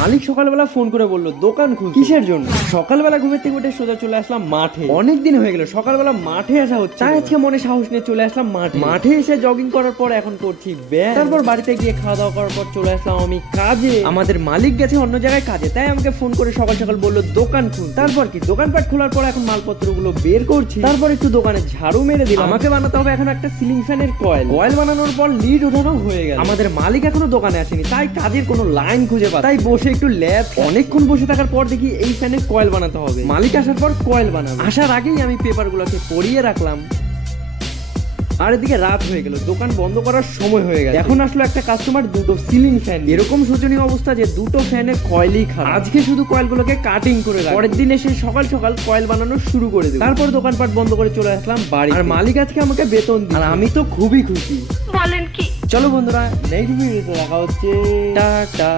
মালিক সকালবেলা ফোন করে বললো দোকান খুল। কিসের জন্য? সকালবেলা ঘুমের থেকে উঠে সোজা চলে আসলাম মাঠে। অনেক দিন হয়ে গেল সকালবেলা মাঠে আসা হচ্ছে, তাই আজকে মনে সাহস নিয়ে চলে আসলাম মাঠে এসে জগিং করার পর এখন করছি ব্যায়াম। তারপর বাড়িতে গিয়ে খাওয়া দাওয়া করার পর চলে আসলাম আমি কাজে। আমাদের মালিক গেছে অন্য জায়গায় কাজে, তাই আমাকে ফোন করে সকাল সকাল বললো দোকান খুল। তারপর কি দোকানপাট খোলার পর এখন মালপত্র গুলো বের করছি। তারপর একটু দোকানে ঝাড়ু মেরে দিলাম। আমাকে বানাতে হবে এখন একটা সিলিং ফ্যানের কয়েল বানানোর পর লিড ওঠানো হয়ে গেল। আমাদের মালিক এখনো দোকানে আসেনি, তাই কাজের কোনো লাইন খুঁজে পাই, তাই বসে একটু ল্যাব। অনেকক্ষণ বসে থাকার পর দেখি এই ফ্যানের কয়েল বানাতে হবে। মালিক আসার পর কয়েল বানাবো। আসার আগেই আমি পেপার গুলোকে পরিয়ে রাখলাম। আর এদিকে রাত হয়ে গেল, দোকান বন্ধ করার সময় হয়ে গেছে। এখন আসলো একটা কাস্টমার দুটো সিলিং ফ্যান। এরকম শোচনীয় অবস্থা যে দুটো ফ্যানের কয়েলই খারাপ। আজকে শুধু কয়েলগুলোকে কাটিং করে রাখবো, পরের দিন এসে সকাল সকাল কয়েল বানানো শুরু করে দেবো। তারপর দোকানপাট বন্ধ করে চলে আসলাম বাড়ি। আর মালিক আজকে আমাকে বেতন দিল, আর আমি তো খুবই খুশি। বলেন কি? চলো বন্ধুরা, নেক্সট ভিডিওতে দেখা হচ্ছে। টাটা।